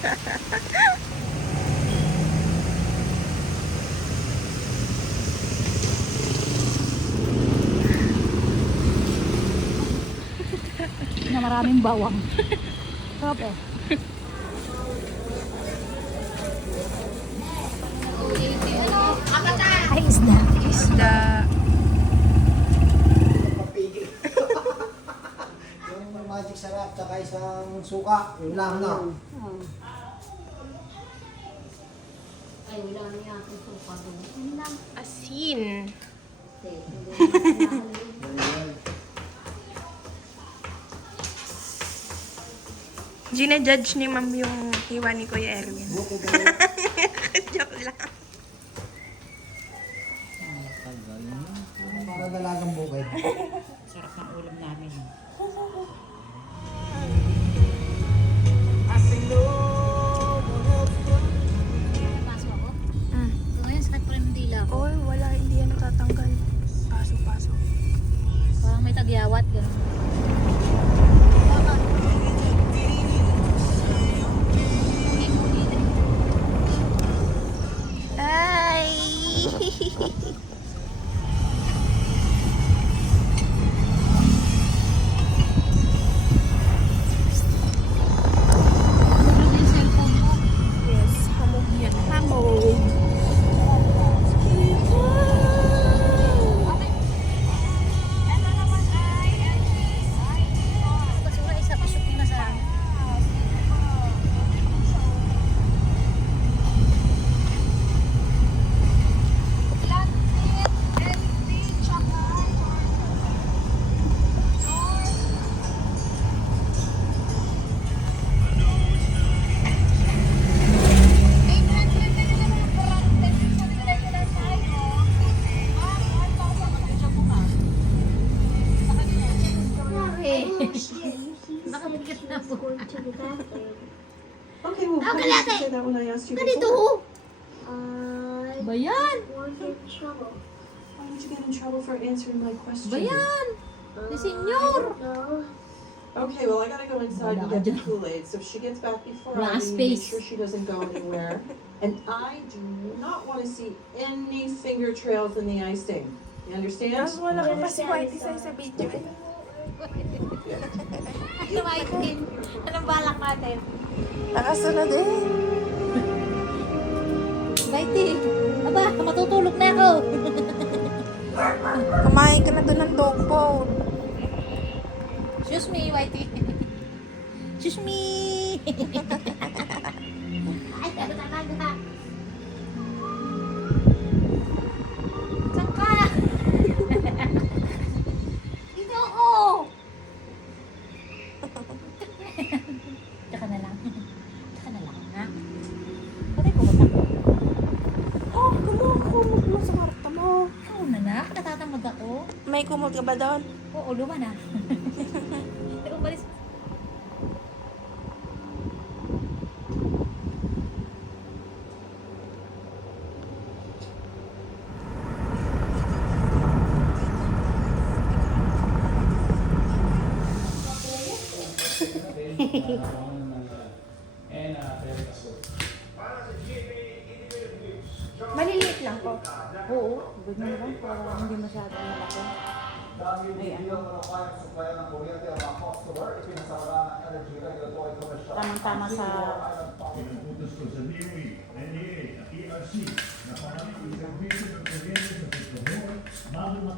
Na maraming bawang. Sarap eh. Ay, isda. Isda. Papigil. Yung magic sarap, tsaka isang suka. Yun lang, no? Ay, wala na yan. Suka doon. Ano lang? Asin. Gina-judge ni ma'am yung hiwa ni Kuya Erwin. Joke lang. Para dalagang bukid. Sarap ng ulam namin. Pasok ako? So, ngayon, sakit pa rin ang dila ko. Oh, wala. Hindi yan natatanggal. Paso. Parang may tagyawat. Ganun. Ay! Ano yung cellphone mo? Yes, hamog yan. Hamog. Basura, isa pa shoot na sa amin. Nakabigat na po. Okay, well, Ah, why kalate! did you say that when I asked you Ganito before? ho! Bayan! Why did you get in trouble for answering my question? Bayan! Si senyor! Okay, well, I gotta go inside and get the Kool-Aid. So if she gets back before I Last leave, make space. sure she doesn't go anywhere. And I do not want to see any finger trails in the icing. You understand? Tapos wala ka pa si Whitey sa video eh. Kumain. Anong balak natin? Nakasunod eh. Righty! Aba, matutulog na ako! Kumain ka na doon ng dog food. Excuse me, Whitey. Excuse me! Ay, ano talaga? Saan ka? Dito ako! Tsaka na lang. Tsaka na lang, ha? Patay ko ba? Oh, kumot mo sa kwarto mo. Ikaw na na, natatamad ako. May kumot ka ba doon? Oo, luma na. Umalis. Maliliit lang po. Oo, ganyan lang. Para hindi masyado malaki. Ay, ano. Tamang-tama sa...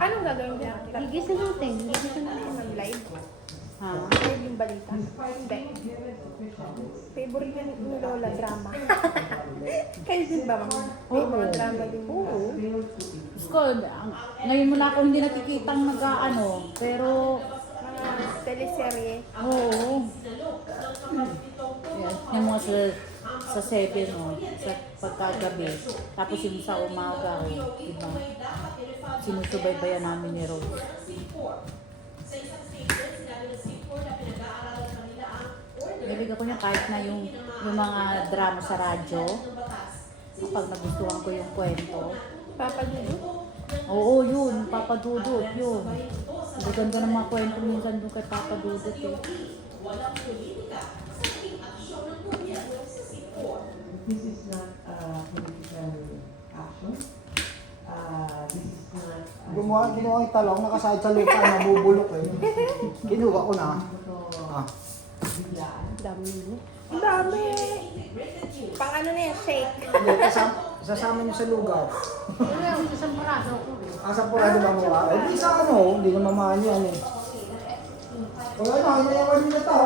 Anong gagawin niya? Gigisa natin. Gigisa natin. Ng live? Ha? Live yung balita? Hindi. Favorite yan ni Lola, drama. Kayo din ba, ma'am? May mga drama din mo. Oo. Skod, ngayon mo na ako hindi nakikitang nag-ano, pero... Mga teleserye. Oo. Yan, yung mga sa 7, no? Sa pagkagabi. Tapos yung sa umaga, diba? Sinusubaybayan namin ni Rose. Nabigyan ko niya kahit na yung mga drama sa radyo. Kapag nagustuhan ko yung kwento. Papa Dudu? Oo, yun. Papa Dudut, yun. Ang ganda ng mga kwento minsan doon kay Papa Dudut eh. kinuha yung talong, nakasahid sa lupa, nabubulok eh. Kinuha ko na. Ah. Dami yun. Ang dami. Pang ano na yan, shake. Hindi, sasama niyo sa lugaw. Isang paraso ko. Asa po rin ba mo? Eh, di sa ano, hindi na mamahan yan eh. O ano, hinayawan niyo na to.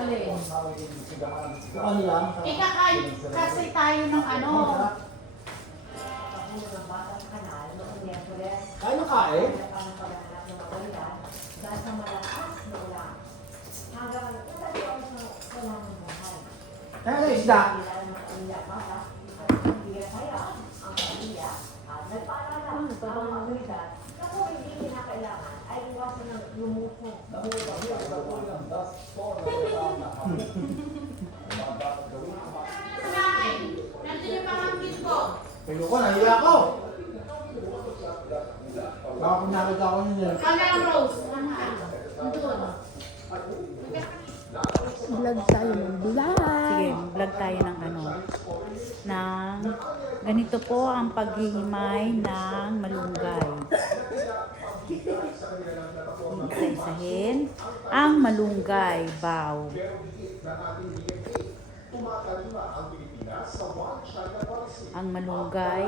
Alin? Ano yan? Ikakain kasi tayo ng ano. Kain na kain? Kaya na isda. Nandiyan yung pamangkin ko. Pero ko, nahiya ko. Baka kung nakita ko niya. Camera Rose. Andun. Vlog tayo ng vlog. Sige, vlog tayo ng ano. Ng ganito po ang paghihimay ng malunggay. Isa-isahin ang malunggay, baw. Ang malunggay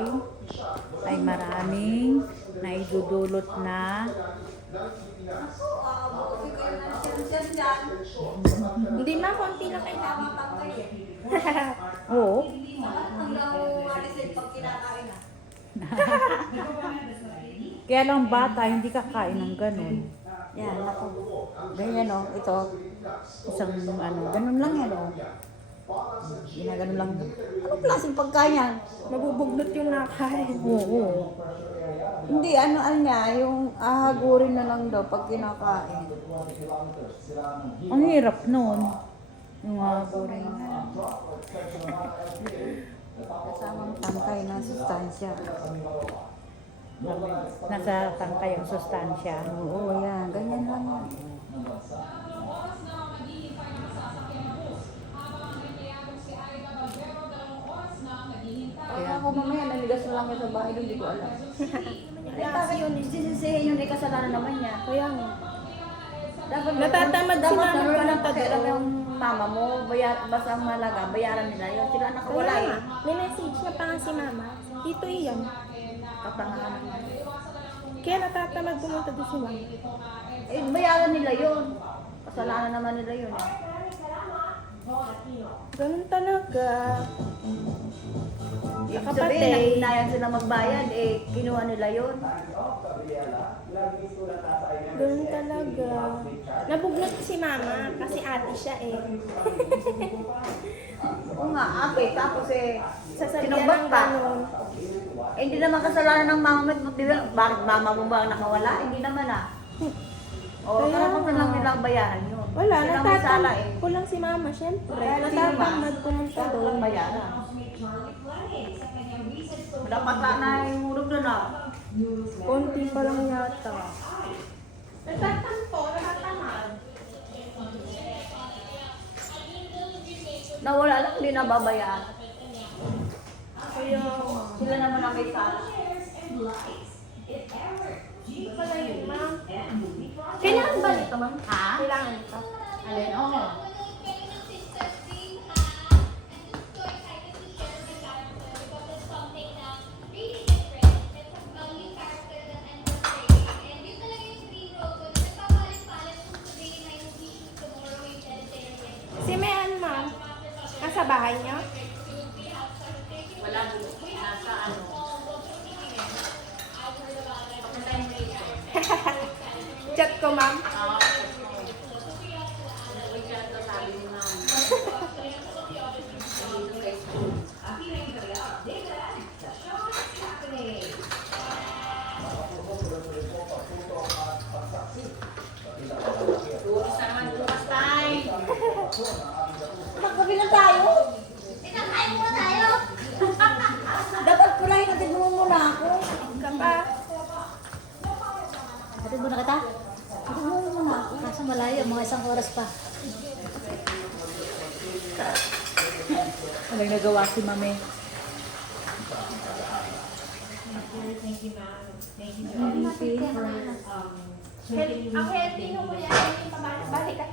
ay maraming naidudulot na Hindi ma, konti lang kailangan. oo. Kaya lang bata, hindi kakain ng ganun. Yan, ako. Ganyan o, ito. Isang ano, ganun lang yan o. Ginaganon lang. Ano klaseng pagkain yan? Mabubugnot yung nakain. Oo. Hindi, ano niya, yung ahagurin na lang daw pag kinakain. Ang hirap nun. Yung ahagurin na lang. Kasamang tangkay na sustansya. Nasa tangkay ang sustansya. Oo, yan. Ganyan lang yan. Kaya ako mamaya, nanigas na lang yan sa bahay, hindi ko alam. Last yun eh. Sisisihin yun, ay kasalanan naman niya. Kaya nga. Dapat Natatamad si dapat mama naroon pa ng ng pakialam totoo. yung mama mo, basta ang malaga, bayaran nila yun. Sila anak ko Kaya wala nga. eh. May message na pa nga si mama. Dito iyan. Kapangalan niya. Kaya natatamad pumunta doon si mama. Eh, bayaran nila yun. Kasalanan naman nila yun eh. Ganun talaga. Ibig Kapatid. sabihin, naghinayang sila magbayad, eh, kinuha nila yun. Ganun talaga. Nabugnot si mama kasi ate siya eh. Oo nga, ate, tapos eh, Sasabihan sinumbat ng pa. ganun. Eh, hindi naman kasalanan ng mama mo. Bakit mama mo ba ang nakawala? Hindi naman ah. O, Kaya karapatan nga. lang nilang bayaran yun. Wala, Sila may sala natatamad eh. ko lang si mama, syempre. Kaya lang si Natatamad pumunta Saan doon. lang bayaran? Dapat na yung urog doon ah. Konti pa lang yata. Nawala lang, hindi nababayaran. Kaya Sila naman ang may sala. kailangan ba nito, ma'am? Ha? Kailangan ito. Alin? Oo. Si Mayan, ma'am. Nasa bahay niyo? Wala nasa ano. Chat ko, ma'am. Magkabilang tayo? Pinakain muna tayo. Dapat pulahin natin mo muna ako. Ka pa. Hatid mo na kita? Hatid mo muna ako. Kaso malayo, mga isang oras pa. Walang nagawa si mami. Ang healthy nung kuya, healthy pabalik ka.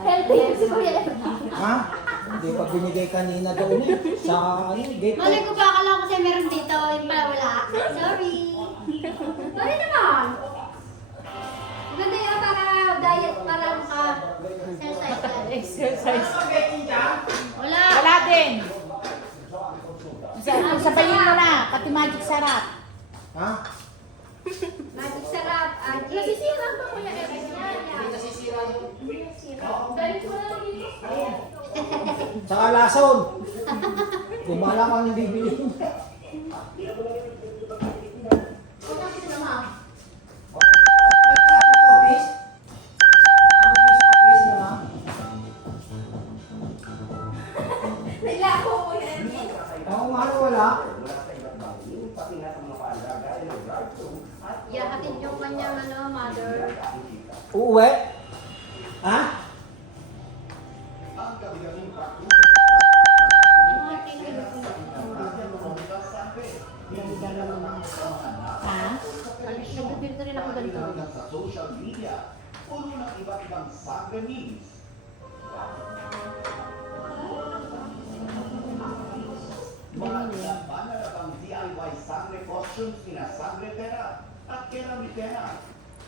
Healthy yun si kuya. Ha? Hindi pa binigay kanina doon eh. Sa ano, gate. Malay ko ba, akala ko kasi meron dito, yung pala wala. Sorry. Sorry naman. Maganda yun para diet, para maka-exercise ka. Exercise. Wala. Wala din. Sabayin mo na, pati magic sarap. Ha? Magic sarap. Nasisira ba kuya? Dahil ko na Saka lason. Gumala ka ng bibili. Nila ako kuya. Oo nga, wala. Yahatid yung kanyang mother. Uuwi? Ha? Ha? Nagbibili na rin ako ganito. sa social media, puno ng iba't ibang sangre memes. Mga labanan na bang DIY sangre costumes kina Sangre Pera at Keramipera.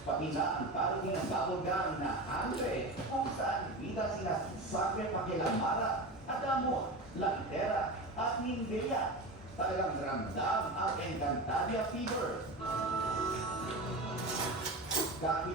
Pati na ang parody ng babulgang na Andre kung saan bida sina Sangre Pakilamara, Adamo, Lantera at Nindeya. Talagang ramdam ang Encantadia fever. Kahit